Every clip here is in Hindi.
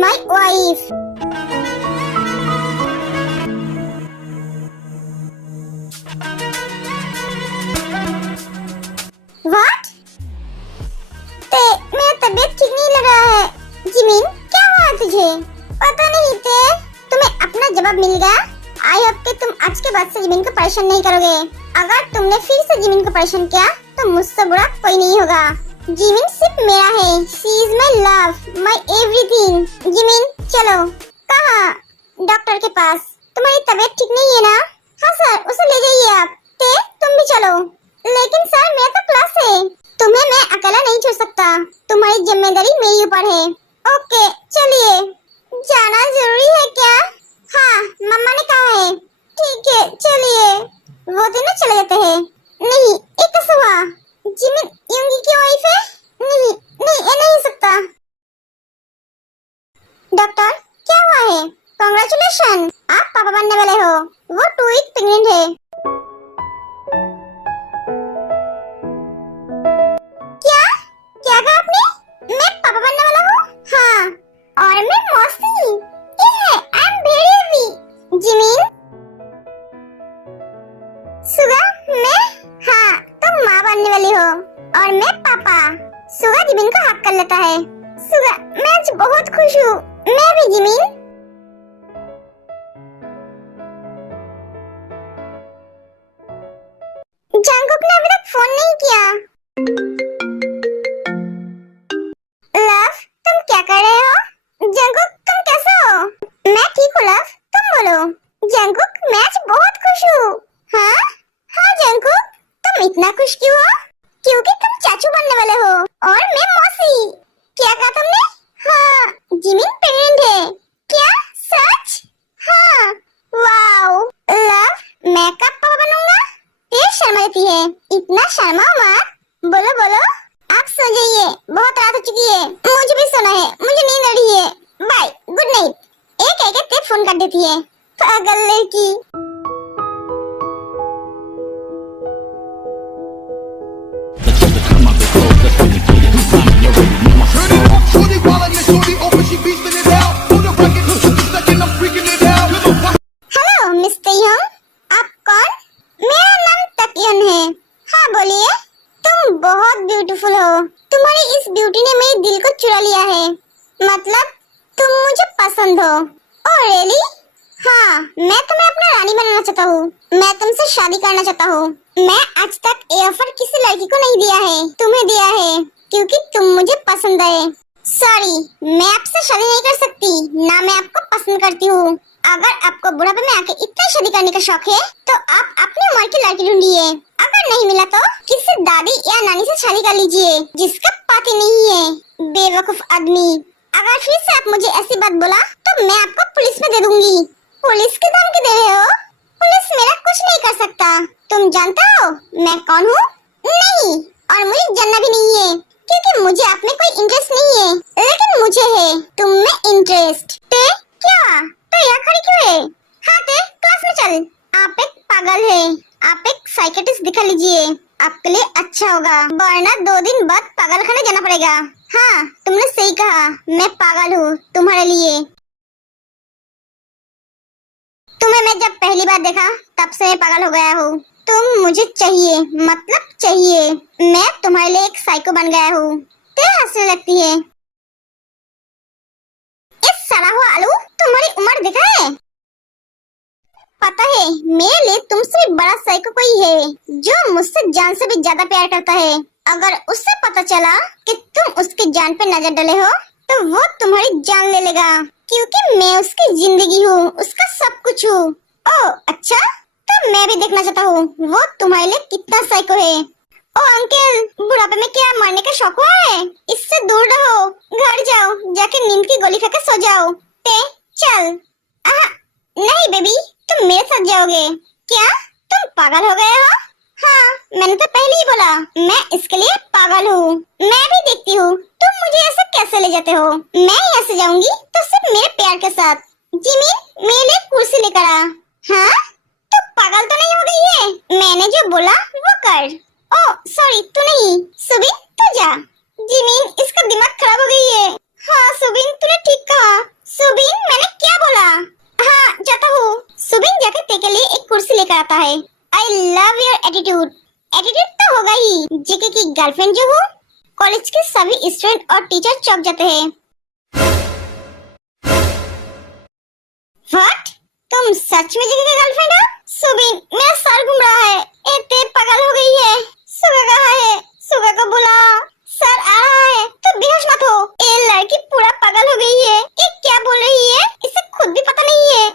my wife. What? मेरा तबीयत ठीक नहीं लग रहा है। जिमिन, क्या हुआ तुझे? पता नहीं ते, तुम्हें अपना जवाब मिल गया। आई होप कि तुम आज के बाद से जिमिन को परेशान नहीं करोगे। अगर तुमने फिर से जिमिन को परेशान किया तो मुझसे बुरा कोई नहीं होगा। जिमिन सिर्फ मेरा है। She is my love, my everything. Jimin, चलो। कहाँ? डॉक्टर के पास। तुम्हारी तबीयत ठीक नहीं है ना? हाँ सर, उसे ले जाइए आप। ते, तुम भी चलो। लेकिन सर, मेरा तो क्लास है। तुम्हें मैं अकेला नहीं छोड़ सकता। तुम्हारी जिम्मेदारी मेरे ऊपर है। ओके, चलिए। जाना जरूरी है क्या? हाँ, मम्मा ने कहा है। ठीक है, चलिए। वो दोनों चले जाते हैं। नहीं, एक कैसे हुआ? जिमिन योंगी की वाइफ है? नहीं, नहीं, ये नहीं हो सकता। डॉक्टर, क्या हुआ है? कांग्रेचुलेशन, आप पापा बनने वाले हो। वो 2 वीक प्रेग्नेंट है। क्या? क्या कहा आपने? मैं पापा बनने वाला हूँ? हाँ, और मैं मौसी। ये I am very happy. Jimin, Suga, मैं? हाँ, तुम माँ बनने वाली हो और मैं पापा। सुगा जिमिन को हक कर लेता है। सुगा, मैं आज बहुत खुश हूँ। मैं भी जिमिन। जंगकुक ने अभी तक फोन नहीं किया। लव, तुम क्या कर रहे हो? जंगकुक, तुम कैसे हो? मैं ठीक हूँ लव, तुम बोलो। जंगकुक, मैं आज बहुत खुश हूँ। हाँ? हाँ जंगकुक, तुम इतना खुश क्यों हो? क्योंकि तुम चाचू बनने वाले हो और मैं मौसी। क्या कहा तुमने? हाँ, जिमिन प्रेग्नेंट है। क्या? सच? हाँ। वाओ। लव, मैं कब पापा बनूंगा? ये शर्मा लेती है। इतना शर्माओ मत। बोलो बोलो। आप सो जाइए, बहुत रात हो चुकी है। मुझे भी सोना है, मुझे नींद आ रही है। Bye, good night. एक एक ते फोन कर देती है, पागल लड़की। हेलो मिस्टर यंग, आप कौन? मेरा नाम तकियन है। हाँ बोलिए। तुम बहुत ब्यूटीफुल हो। तुम्हारी इस ब्यूटी ने मेरे दिल को चुरा लिया है। मतलब तुम मुझे पसंद हो। Oh really? हाँ, मैं तुम्हें अपना रानी बनाना चाहता हूँ। मैं तुमसे शादी करना चाहता हूँ। मैं आज तक ये ऑफर किसी लड़की को नहीं दिया है, तुम्हें दिया है, क्योंकि तुम मुझे पसंद है। सॉरी, मैं आपसे शादी नहीं कर सकती, ना मैं आपको पसंद करती हूँ। अगर आपको बुढ़ापे में आके इतना शादी करने का शौक है, तो आप अपनी उम्र की लड़की ढूंढिए। अगर नहीं मिला तो किसी दादी या नानी से शादी कर लीजिए, जिसका पति नहीं है। बेवकूफ आदमी। अगर फिर से आप मुझे ऐसी बात बोला, तो मैं आपको पुलिस में दे दूंगी। पुलिस की धमकी दे रहे हो? पुलिस मेरा कुछ नहीं कर सकता। तुम जानते हो मैं कौन हूँ? नहीं, और मुझे जानना भी नहीं है, क्योंकि मुझे आप में कोई इंटरेस्ट नहीं है। लेकिन मुझे है तुम में इंटरेस्ट। क्या? तो यहाँ खड़ी क्यों है? हाँ ते, क्लास में चल। आप एक पागल है। आप एक साइकियाट्रिस्ट दिखा लीजिए, आपके लिए अच्छा होगा, वरना 2 दिन बाद पागल खाने जाना पड़ेगा। हाँ, तुमने सही कहा, मैं पागल हूँ तुम्हारे लिए। तुम्हें मैं जब पहली बार देखा तब से मैं पागल हो गया हूँ। तुम मुझे चाहिए, मतलब चाहिए। मैं तुम्हारे लिए एक साइको बन गया हूँ। तेरे हंसने लगती है। इस सड़ा हुआ आलू, तुम्हारी उम्र दिखा है? पता है, मेरे लिए तुमसे भी बड़ा साइको कोई है, जो मुझसे जान से भी ज्यादा प्यार करता है। अगर उसे पता चला कि तुम उसकी जान पे नजर डाले हो, तो वो तुम्हारी जान ले लेगा, क्योंकि मैं उसकी जिंदगी हूँ, उसका सब कुछ हूँ। ओह अच्छा, तो मैं भी देखना चाहता हूँ वो तुम्हारे लिए कितना साइको है। ओ अंकल, बुढ़ापे में क्या मरने का शौक हुआ है? इससे दूर रहो, घर जाओ, जाके नींद की गोली खाकर सो जाओ। ते, चल। नहीं बेबी, तुम मेरे साथ जाओगे। क्या? तुम पागल हो गए हो? हाँ, मैंने तो पहले ही बोला, मैं इसके लिए पागल हूँ। मैं भी देखती हूँ तुम मुझे ऐसे कैसे ले जाते हो। मैं यहाँ से जाऊंगी तो सिर्फ मेरे प्यार के साथ। जिमिन, मेरे लिए कुर्सी लेकर आ। हाँ? तो पागल तो नहीं हो गई है? मैंने जो बोला वो कर। ओह सॉरी, तू नहीं। सुबिन, तू जा। जिमिन, इसका दिमाग खराब हो गई है। हाँ सुबिन, तूने ठीक कहा। सुबिन, मैंने क्या बोला? हाँ जाता हूँ। सुबिन जाकर ते के लिए एक कुर्सी लेकर आता है। I love your attitude. Attitude तो होगा ही। जेके की गर्लफ्रेंड जो हूँ, कॉलेज के सभी स्टूडेंट और टीचर चौंक जाते हैं। व्हाट? तुम सच में जेके की गर्लफ्रेंड हो? सुबिन, मेरा सर घूम रहा है। ए ते पागल हो गई है। सुगा कहाँ है? सुगा को बुला। सर आ रहा है। तो बेहोश मत हो। ये लड़की पूरा पागल हो गई है। ये क्या बोल रही है? इसे खुद भी पता नहीं है।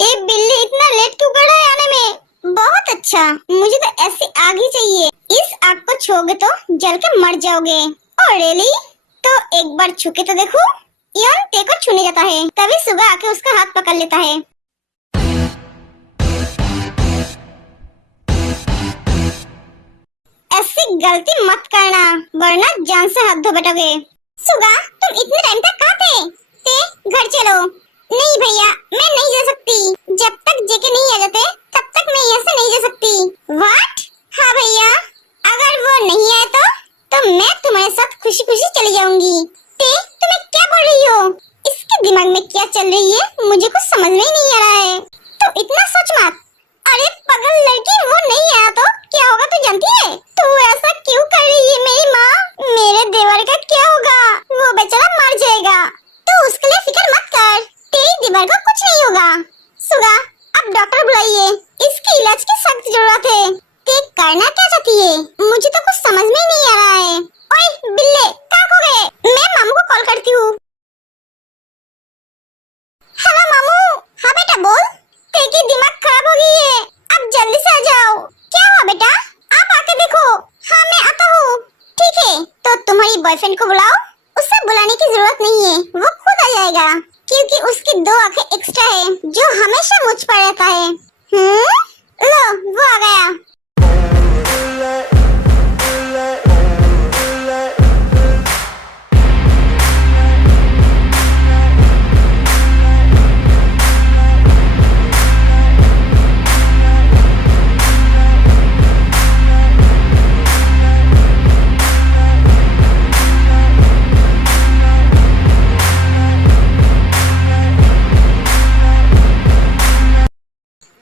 ये बिल्ली इतना लेट क्यों कर रहा है आने में? बहुत अच्छा, मुझे तो ऐसी आग ही चाहिए। इस आग को छूओगे तो जल के मर जाओगे। और रियली? तो एक बार छू के तो देखो। यन ते को छूने जाता है, तभी सुगा आके उसका हाथ पकड़ लेता है। ऐसी गलती मत करना, वरना जान से हाथ धो बैठोगे। सुगा, तुम इतने टाइम तक कहाँ थे? घर चलो। नहीं भैया, मैं नहीं जा सकती। जब तक जेके नहीं आ जाते, तब तक मैं यहाँ से नहीं जा सकती। व्हाट? हाँ भैया, अगर वो नहीं आए तो मैं तुम्हारे साथ खुशी खुशी चली जाऊंगी। तुम्हें क्या बोल रही हो? इसके दिमाग में क्या चल रही है, मुझे कुछ समझ में ही नहीं आ रहा है। तो इतना सोच मत। अरे पागल लड़की, वो नहीं आया तो क्या होगा तू जानती है? तू ऐसा क्यों कर रही है मेरी माँ? मेरे देवर का क्या होगा? वो बेचारा मर जाएगा। तो उसके लिए फिक्र मत कर, तेरी देवर को कुछ नहीं होगा। सुगा, अब डॉक्टर बुलाइए, इसके इलाज की सख्त जरूरत है। ते करना क्या चाहती है? मुझे तो कुछ समझ में ही नहीं आ रहा है। ओए बिल्ले, कहाँ खो गए? मैं मामू को कॉल करती हूँ। हेलो मामू। हाँ बेटा बोल। तेरी दिमाग खराब हो गई है, अब जल्दी से आ जाओ। क्या हुआ बेटा? आप आके देखो। हाँ मैं आता हूँ। ठीक है, तो तुम्हारी बॉयफ्रेंड को बुलाओ। उसे बुलाने की जरूरत नहीं है, वो खुद आ जाएगा, क्योंकि उसकी 2 आंखें एक्स्ट्रा है, जो हमेशा मुझ पर रहता है। लो वो आ गया।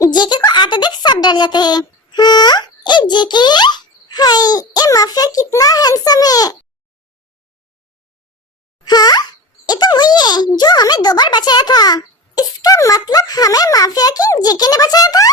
जेके को आते देख सब डर जाते हैं। हाँ, ये जेके है? हाय, ये माफिया कितना हैंडसम है। हाँ, ये तो वही है जो हमें 2 बार बचाया था। इसका मतलब हमें माफिया किंग जेके ने बचाया था।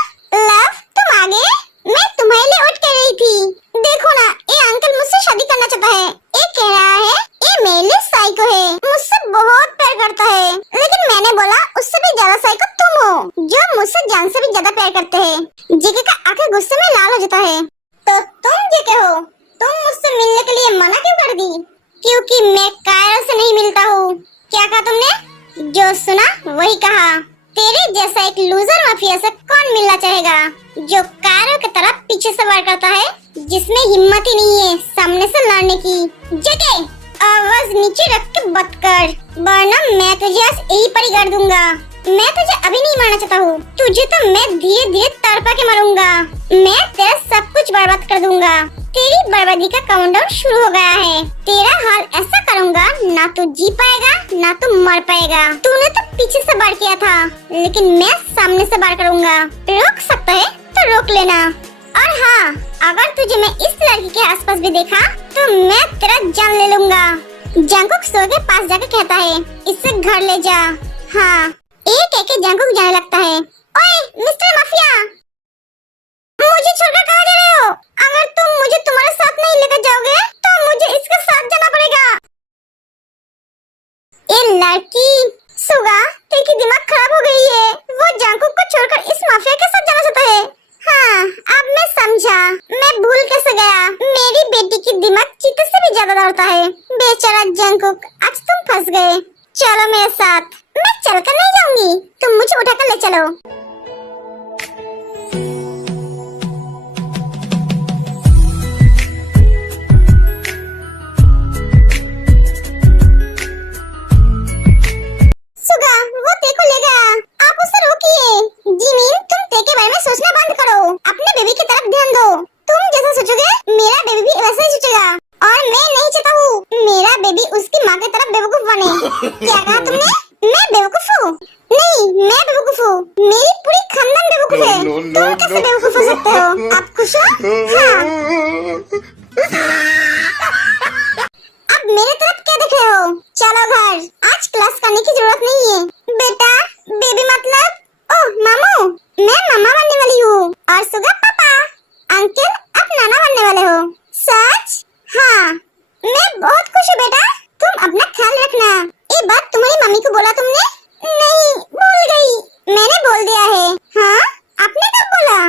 लव, तुम आ गए? मैं तुम्हारे लिए वेट कर रही थी। देखो ना, ये अंकल मुझसे शादी करना चाहता है। ये कह रहा है ये मेरे लिए साइको है, मुझसे बहुत प्यार करता है। लेकिन मैंने बोला उससे भी ज्यादा साइको तुम हो, जो मुझसे जान से भी ज्यादा प्यार करते हैं। जेके का आंखें गुस्से में लाल हो जाता है। तो तुम जेके हो? तुम मुझसे मिलने के लिए मना क्यों कर दी? क्योंकि मैं कायरो से नहीं मिलता हूँ। क्या कहा तुमने? जो सुना वही कहा। तेरे जैसा एक लूजर माफिया से कौन मिलना चाहेगा, जो कायरो की तरह पीछे से वार करता है, जिसमें हिम्मत ही नहीं है सामने से लड़ने की। जेके, आवाज नीचे रख के बात कर, वरना मैं तुझे आज यही पर ही गाड़ दूंगा। मैं तुझे अभी नहीं मारना चाहता हूँ, तुझे तो मैं धीरे धीरे तड़पा के मारूंगा। मैं तेरा सब कुछ बर्बाद कर दूंगा। तेरी बर्बादी का काउंटडाउन शुरू हो गया है। तेरा हाल ऐसा करूंगा, ना तू जी पाएगा ना तू मर पाएगा। तूने तो पीछे से वार किया था, लेकिन मैं सामने से वार करूंगा। रोक सकता है तो रोक लेना। और हाँ, अगर तुझे मैं इस लड़की के आसपास भी देखा तो मैं तेरा जान ले लूंगा। जंगकुक सो के पास जाके कहता है, इसे घर ले जा। हाँ, एक एक जंगकुक जाने लगता है। ओए मिस्टर माफिया, मुझे छोड़कर कहाँ जा रहे हो? अगर तुम मुझे तुम्हारे साथ नहीं लेकर जाओगे तो मुझे इसके साथ जाना पड़ेगा। ये लड़की सुगा, तेरी दिमाग खराब हो गई है। वो जंगकुक को छोड़कर इस माफिया के साथ जाना चाहता है। हाँ, अब मैं समझा, मैं भूल कैसे गया। मेरी बेटी की दिमाग चीते से भी ज्यादा दौड़ता है। बेचारा जंगकुक, आज तुम फंस गए। चलो मेरे साथ। मैं चलकर नहीं जाऊंगी, तुम मुझे उठाकर ले चलो। सुगा, वो ते को ले गया, आप उसे रोकिए। जिमिन, तुम ते के बारे में सोचना बंद करो, अपने बेबी की तरफ ध्यान दो। तुम जैसा सोचोगे मेरा बेबी भी वैसा ही सोचेगा, और मैं नहीं चाहता हूँ मेरा बेबी उसकी माँ की तरफ बेवकूफ बने। अब मेरे तरफ क्या देख रहे हो? चलो घर, आज क्लास करने की जरूरत नहीं है। बेटा, बेबी मतलब ओह मामू, मैं मम्मा बनने वाली हूँ और सुगा पापा। अंकल, आप नाना बनने वाले हो। सच? हाँ, मैं बहुत खुश हूँ बेटा। तुम अपना ख्याल रखना। ये बात तुम्हारी मम्मी को बोला तुमने? नहीं, भूल गई। मैंने बोल दिया है। हाँ, आपने कब बोला?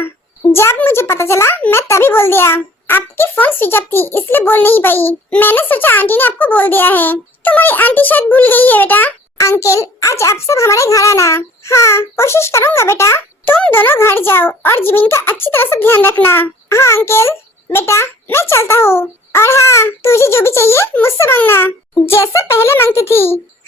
जब मुझे पता चला मैं तभी बोल दिया। आपकी फोन स्विच ऑफ थी इसलिए बोल नहीं पाई। मैंने सोचा आंटी ने आपको बोल दिया है। तुम्हारी आंटी शायद भूल गई है बेटा। अंकल, आज आप सब हमारे घर आना। हाँ, कोशिश करूंगा बेटा। तुम दोनों घर जाओ और जिमिन का अच्छी तरह से ध्यान रखना। हाँ अंकल। बेटा, मैं चलता हूँ। और हाँ, तुझे जो भी चाहिए मुझसे मांगना, जैसे पहले मांगती थी।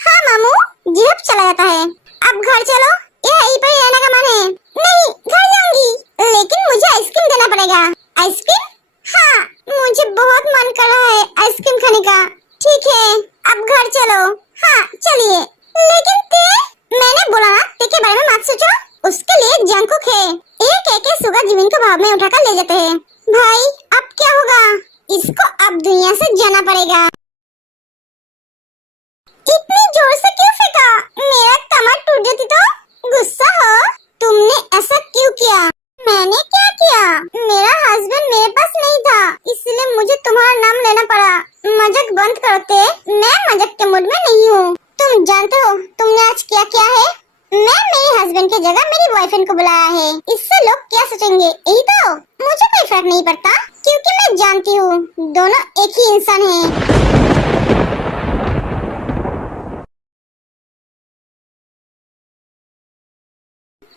हाँ मामू, जी अब चला जाता है। अब घर चलो, या यहीं पर रहने का मन है? नहीं, घर जाऊंगी, लेकिन मुझे आइसक्रीम देना पड़ेगा। आइसक्रीम? हाँ, मुझे बहुत मन कर रहा है आइसक्रीम खाने का। ठीक है, अब घर चलो। हाँ चलिए। लेकिन ते, मैंने बोला ना, ते के बारे में मत सोचो। उसके लिए जंकुक है। एक एक सुगा जमीन को भाव में उठाकर ले जाते हैं। भाई, अब क्या होगा? इसको अब दुनिया से जाना पड़ेगा। इतनी जोर से क्यों फेंका? मेरा कमर टूट जाती तो? गुस्सा हो? तुमने ऐसा क्यों किया? मैंने क्या किया? मेरा हस्बैंड मेरे पास नहीं था, इसलिए मुझे तुम्हारा नाम लेना पड़ा। मजाक बंद करते, मैं मजाक के मूड में नहीं हूँ। तुम जानते हो तुमने आज क्या किया है? मैं मेरे हस्बैंड की जगह मेरी बॉयफ्रेंड को बुलाया है। इससे लोग क्या सोचेंगे? यही तो। मुझे कोई फर्क नहीं पड़ता, क्योंकि मैं जानती हूँ दोनों एक ही इंसान हैं।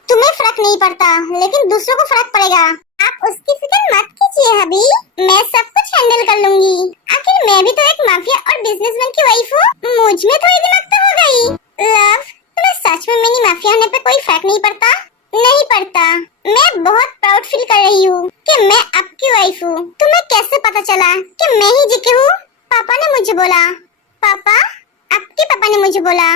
तुम्हें फर्क नहीं पड़ता, लेकिन दूसरों को फर्क पड़ेगा। आप उसकी फिक्र मत कीजिए हबी, मैं सब कुछ हैंडल कर लूंगी। आखिर मैं भी तो एक माफिया और बिजनेसमैन की वाइफ हूँ। मुझ में थोड़ी दिमाग तो हो गई। लव, तुम्हें सच में मेरी माफिया होने पे कोई फर्क नहीं पड़ता? नहीं पड़ता। मैं बहुत प्राउड फील कर रही हूँ कि मैं आपकी वाइफ हूँ। तुम्हें कैसे पता चला कि मैं ही जिके हूँ? पापा ने मुझे बोला। पापा? आपके पापा ने मुझे बोला।